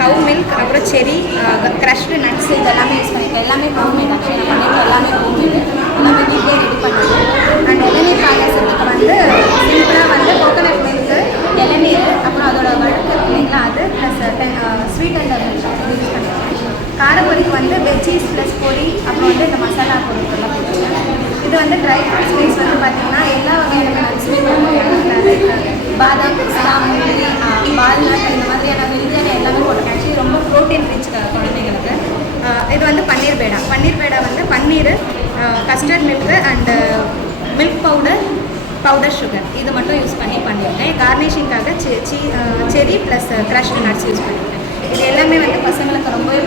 கவு milk, அப்புறம் செரி, crushed nuts இது எல்லாமே யூஸ் பண்ணியிருக்கேன். எல்லாமே ஹோம்மேட். ஆக்சுவலி நான் பண்ணியிருக்கேன் எல்லாமே ஹோம்மேடு, எல்லாமே வீட்லேயே ரெடி பண்ணது. அண்ட் இளநீர் பாயாசத்துக்கு வந்து சிம்பிளாக வந்து கோகோனட் மில்க்கு, இளநீர், அப்புறம் அதோட வழுக்கு இல்லைங்களா அது plus sweet and milk use பண்ணியிருக்கேன். காரப்பொரிக்கு வந்து வெஜ்ஜீஸ் ப்ளஸ் பொரி, அப்புறம் வந்து இந்த மசாலா பொருட்கள்லாம் போட்டுருக்கேன். இது வந்து ட்ரை ஃப்ரூட்ஸ் மீன்ஸ் வந்து பார்த்திங்கன்னா எல்லா வகையான நட்ஸுமே போட்டிருக்காங்க. பாதாம், பிஸ்தா, முந்திரி, வால்நட் இந்த மாதிரியான ஹெல்த்தியான எல்லாமே போட்டிருக்கேன். ஆக்சுவலி ரொம்ப ப்ரோட்டீன் ரிச் குழந்தைங்களுக்கு. இது வந்து பன்னீர் பேடா. பன்னீர் பேடா வந்து paneer, custard milk and milk powder sugar இது மட்டும் யூஸ் பண்ணி பண்ணியிருக்கேன். கார்னிஷிங்காக செரி ப்ளஸ் க்ரஷ்டு நட்ஸ் யூஸ் பண்ணியிருக்கேன். இது எல்லாமே வந்து பசங்களுக்கு ரொம்பவே